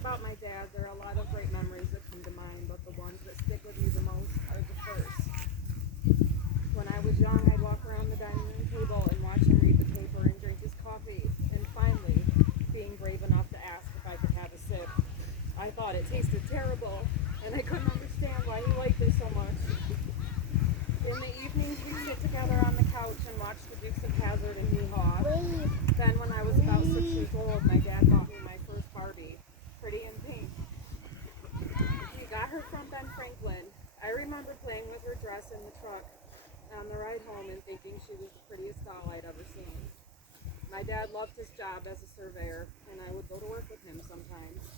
about my dad, there are a lot of great memories that come to mind, but the ones that stick with me the most are the first. When I was young, I'd walk around the dining room table and watch him read the paper and drink his coffee, and finally, being brave enough to ask if I could have a sip. I thought it tasted terrible, and I couldn't understand why he liked it so much. In the evenings, we'd sit together on the couch and watch the Dukes of Hazzard and Hee-Haw. Then, when I was about 6 years old, my dad bought me my first Barbie, Pretty in Pink. He got her from Ben Franklin. I remember playing with her dress in the truck on the ride home and thinking she was the prettiest doll I'd ever seen. My dad loved his job as a surveyor, and I would go to work with him sometimes.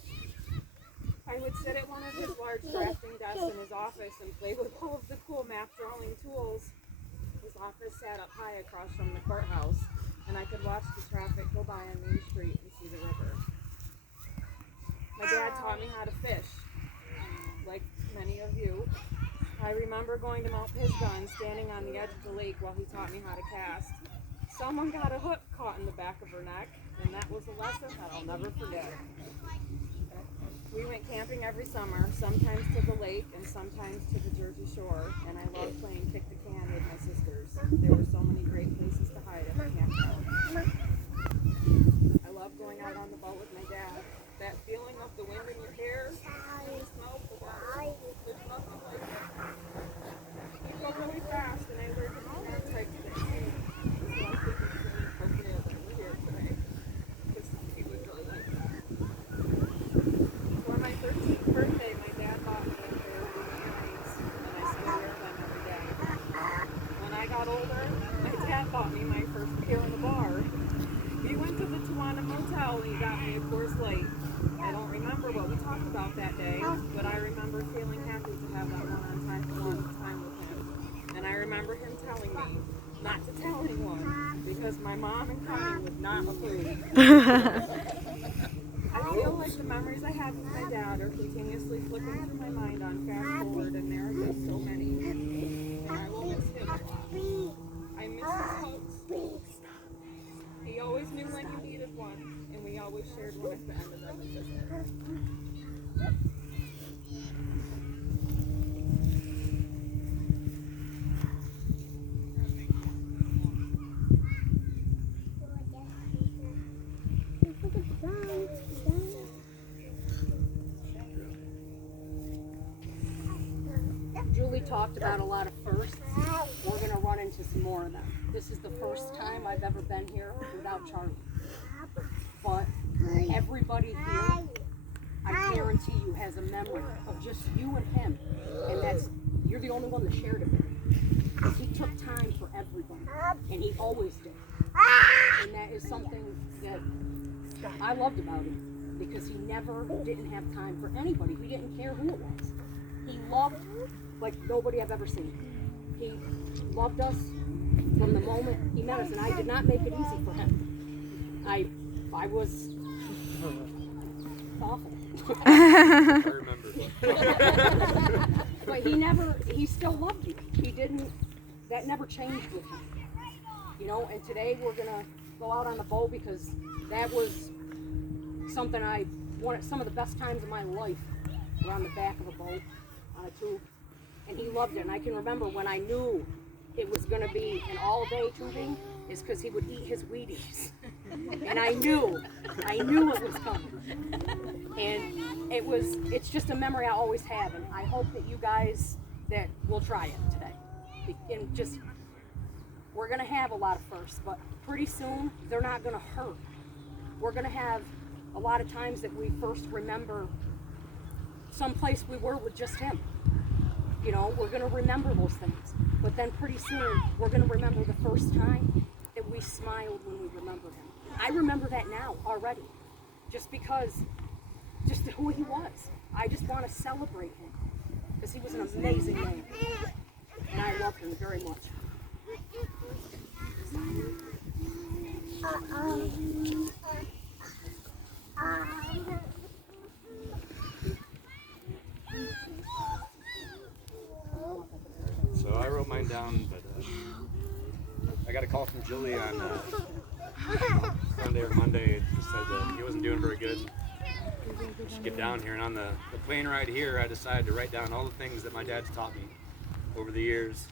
I would sit at one of his large drafting desks in his office and play with all of the cool map drawing tools. His office sat up high across from the courthouse, and I could watch the traffic go by on Main Street and see the river. My dad taught me how to fish, like many of you. I remember going to Mount Pisgah and standing on the edge of the lake while he taught me how to cast. Someone got a hook caught in the back of her neck, and that was a lesson that I'll never forget. We went camping every summer, sometimes to the lake and sometimes to the Jersey Shore, and I loved playing kick the can with my sisters. There were so many great places to hide at the campground. I loved going out on the boat with my dad. That feeling of the wind in your hair, and the smell of the water, there's nothing like it. He'd go really fast, and I learned to move that type of thing. So I'm thinking it's okay that we're here today, because he was really like that. For my 13th birthday, my dad bought me a pair of ruby earrings, and I still wear them every day. When I got older, my dad bought me my first pair in the bar. We went to the Tawana Motel and he got me a Coors Light. I don't remember what we talked about that day, but I remember feeling happy to have that one-on-time with him. And I remember him telling me not to tell anyone because my mom and Connie would not approve. I feel like the memories I have with my dad are continuously flipping through my mind on fast forward, and there are just so many. And I will miss him a lot. I miss his hugs. He always knew when you needed one, and we always shared one at the end of every visit. Julie talked about a lot of firsts. We're going to run into some more of them. This is the first time I've ever been here without Charlie. But everybody here, I guarantee you, has a memory of just you and him. And that's, you're the only one that shared it with me. Because he took time for everybody. And he always did. And that is something that I loved about him. Because he never didn't have time for anybody. He didn't care who it was. He loved like nobody I've ever seen. He loved us from the moment he met us, and I did not make it easy for him. I was awful. I remember. But he still loved you. He didn't, that never changed with him. You know, and today we're gonna go out on the boat because that was something some of the best times of my life were on the back of a boat, on a tube. And he loved it. And I can remember when I knew it was going to be an all-day tubing is because he would eat his Wheaties. And I knew it was coming. And it's just a memory I always have. And I hope that you guys that will try it today. And we're going to have a lot of firsts, but pretty soon they're not going to hurt. We're going to have a lot of times that we first remember someplace we were with just him. You know, we're going to remember those things. But then pretty soon, we're going to remember the first time that we smiled when we remember him. I remember that now already. Just who he was. I just want to celebrate him. Because he was an amazing man. And I loved him very much. So I wrote mine down, but I got a call from Julie on Sunday or Monday. It said that he wasn't doing very good. just get down here. And on the plane ride here, I decided to write down all the things that my dad's taught me over the years.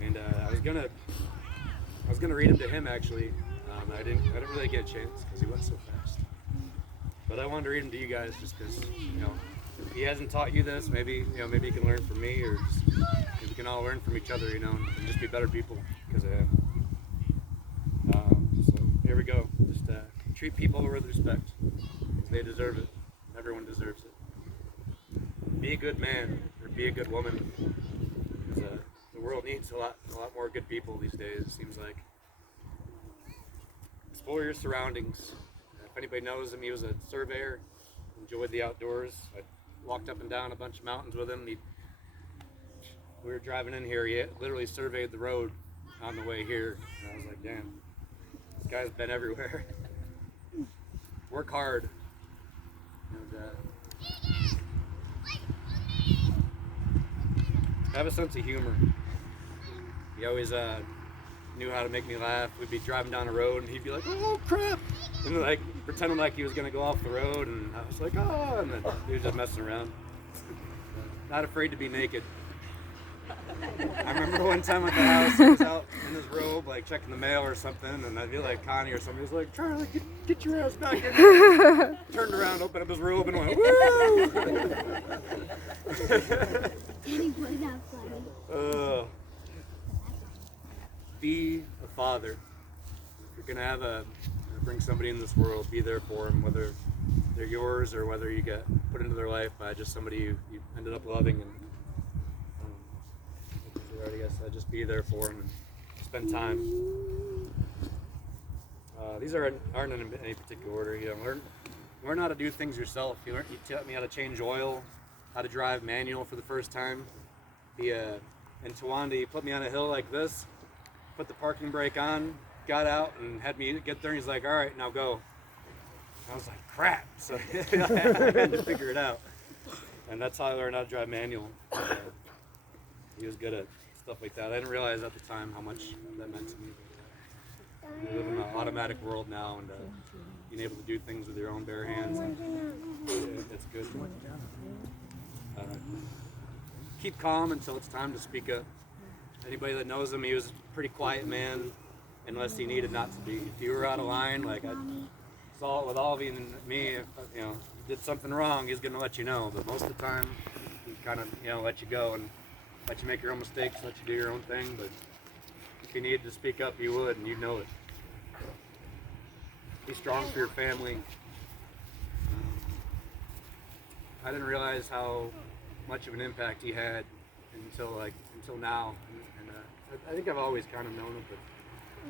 And I was gonna read them to him actually. I didn't really get a chance because he went so fast. But I wanted to read them to you guys just because, you know, if he hasn't taught you this, maybe you can learn from me, or just, we can all learn from each other, you know, and just be better people because of him. So here we go. Just treat people with respect because they deserve it. Everyone deserves it. Be a good man or be a good woman. Because the world needs a lot more good people these days. It seems like. Explore your surroundings. If anybody knows him, he was a surveyor. Enjoyed the outdoors. I walked up and down a bunch of mountains with him. We were driving in here. He literally surveyed the road on the way here. And I was like, damn, this guy's been everywhere. Work hard. And, have a sense of humor. He always knew how to make me laugh. We'd be driving down the road and he'd be like, oh crap, and like pretending like he was gonna go off the road, and I was like, oh, and then he was just messing around. Not afraid to be naked. I remember one time at the house, he was out in his robe, like checking the mail or something, and I'd be like Connie or somebody was like, Charlie, get your ass back in there. Turned around, opened up his robe, and went, woo! Be a father. If you're gonna bring somebody in this world, be there for them, whether they're yours or whether you get put into their life by just somebody you ended up loving. And I guess just be there for them and spend time. These aren't in any particular order. You know, learn how to do things yourself. You taught me how to change oil, how to drive manual for the first time. In Towanda, he put me on a hill like this, put the parking brake on, got out, and had me get there. And he's like, "All right, now go." I was like, "Crap!" So I had to figure it out, and that's how I learned how to drive manual. He was good at stuff like that. I didn't realize at the time how much that meant to me. We live in an automatic world now, and being able to do things with your own bare hands, it's good. Keep calm until it's time to speak up. Anybody that knows him, he was a pretty quiet man, unless he needed not to be. If you were out of line, like I saw it with Alvy and me, if you did something wrong, he's gonna let you know. But most of the time, he kind of let you go and let you make your own mistakes, let you do your own thing. But if you needed to speak up, you would, and you'd know it. Be strong for your family. I didn't realize how much of an impact he had until now, and I think I've always kind of known it, but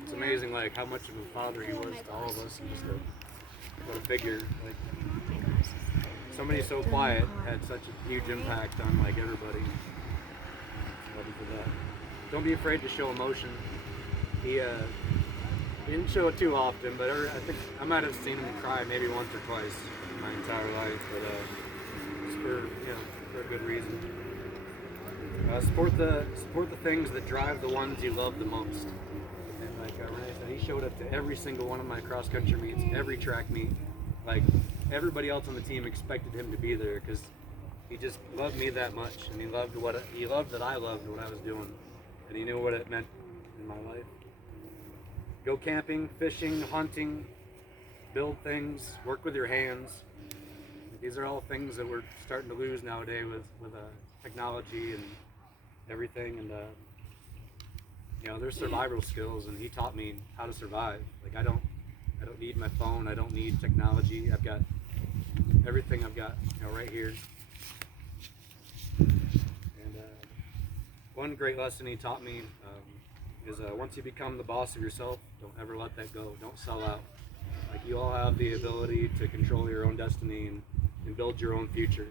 it's amazing like how much of a father he was to all of us, and just what a figure. Like somebody so quiet had such a huge impact on like everybody. Love him for that. Don't be afraid to show emotion. He didn't show it too often, but I think I might have seen him cry maybe once or twice in my entire life, but it's for a good reason. Support the things that drive the ones you love the most. And like Renee said, he showed up to every single one of my cross country meets, every track meet. Like everybody else on the team expected him to be there because he just loved me that much, and he loved that I loved what I was doing, and he knew what it meant in my life. Go camping, fishing, hunting, build things, work with your hands. These are all things that we're starting to lose nowadays with technology and everything. And there's survival skills, and he taught me how to survive. Like I don't need my phone. I don't need technology. I've got everything. I've got right here. And one great lesson he taught me is once you become the boss of yourself, don't ever let that go. Don't sell out. Like you all have the ability to control your own destiny and build your own future.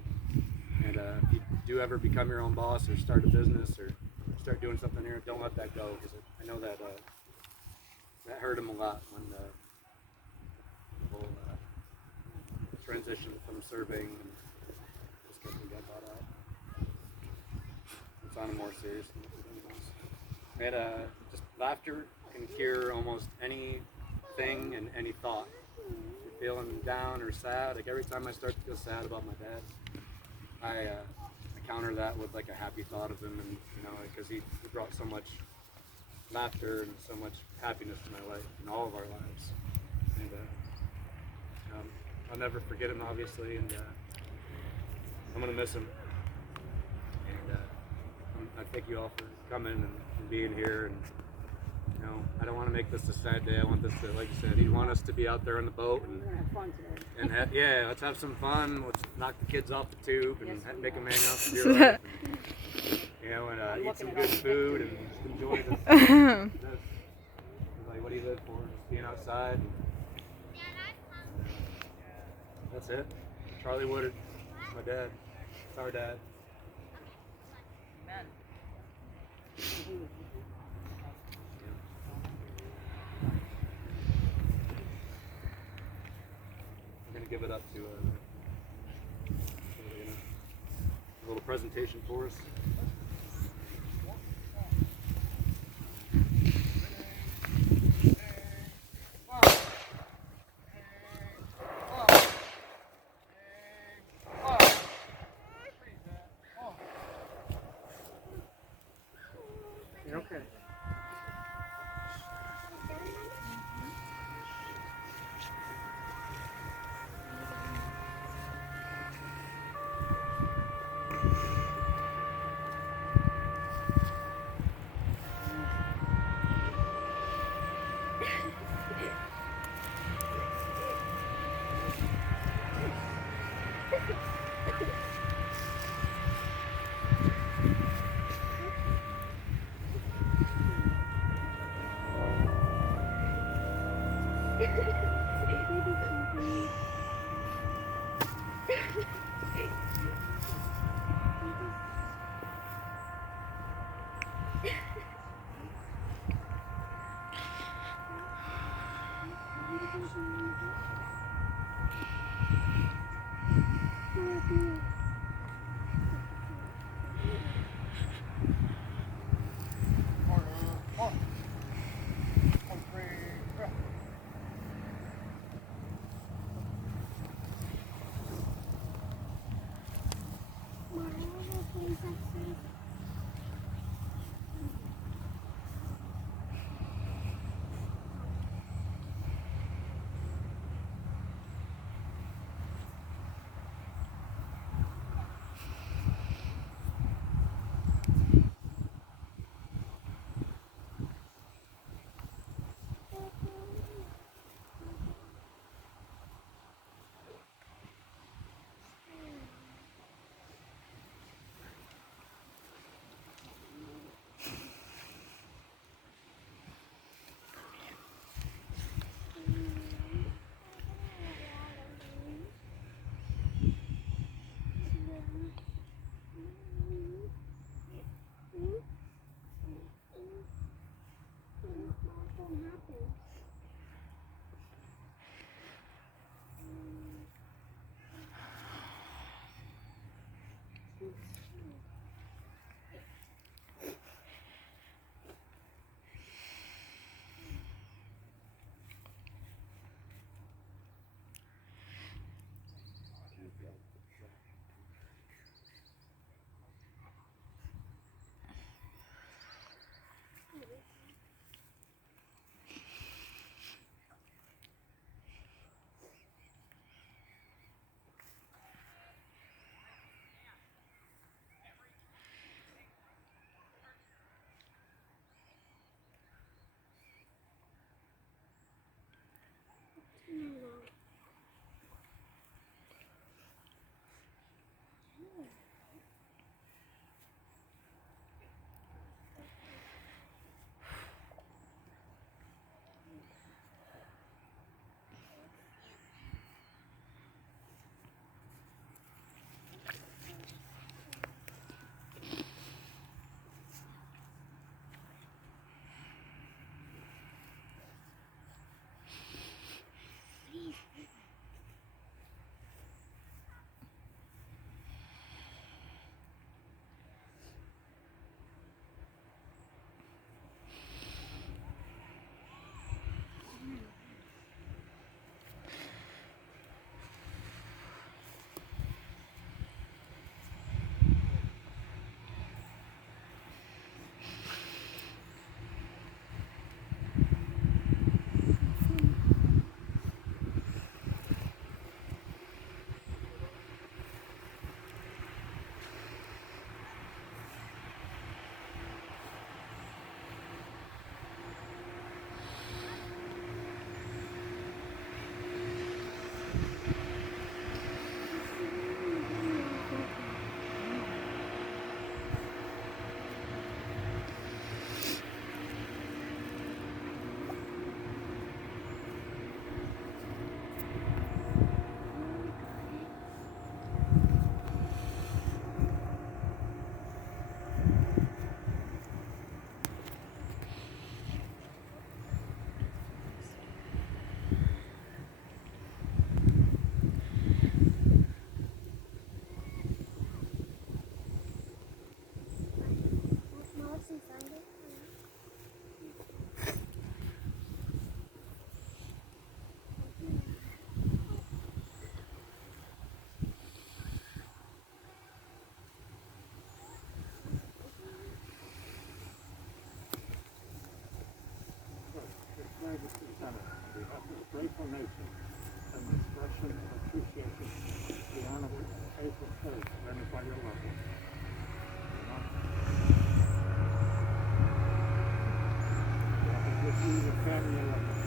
And if you do ever become your own boss or start a business or start doing something here, don't let that go, because I know that that hurt him a lot when the whole transition from surveying and this company got bought out. It's on a more serious note. And just laughter can cure almost anything and any thought. If feeling down or sad, like every time I start to feel sad about my dad, I counter that with like a happy thought of him, and you know, because he brought so much laughter and so much happiness to my life and all of our lives. And I'll never forget him, obviously, and I'm gonna miss him. And I thank you all for coming and being here. And you know, I don't want to make this a sad day. I want this to, like you said, you want us to be out there on the boat We're gonna have fun today. yeah, let's have some fun. Let's knock the kids off the tube and Yes, we make them will. hang out for your life. And, you know, and I'm eat looking some at good all the food and pictures. just enjoy this. Like, what do you live for? Just being outside. And that's it. Charlie Woodard, my dad. It's our dad. I'm gonna give it up to a little presentation for us. You're okay. Legacy Center, on behalf of the grateful nation, and my expression of appreciation, the honorable April 3rd, rendered by your loved ones. With you, the family and loved ones.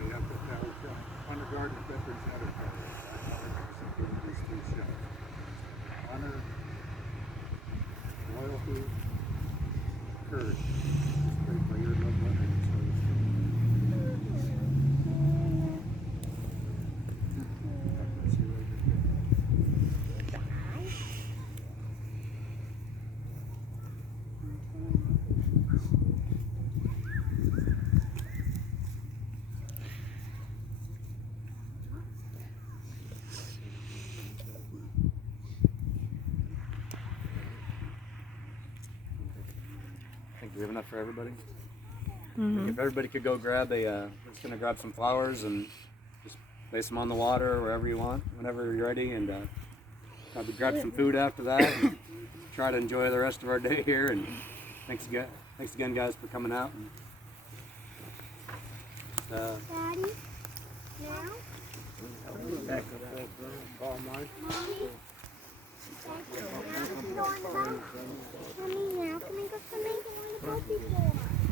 We have Honor Guard and Veterans Enterprise. These three shows. Honor, loyalty, courage. Just pray for your loved one and his service. God bless you, I think we have enough for everybody. If everybody could go grab a, we're just gonna grab some flowers and just place them on the water or wherever you want, whenever you're ready, and probably grab some food after that. And try to enjoy the rest of our day here. And thanks again, guys, for coming out. And, Daddy, now? back up that ball, Mike. Mommy? Mommy, now? Can we go swimming? I want to go before.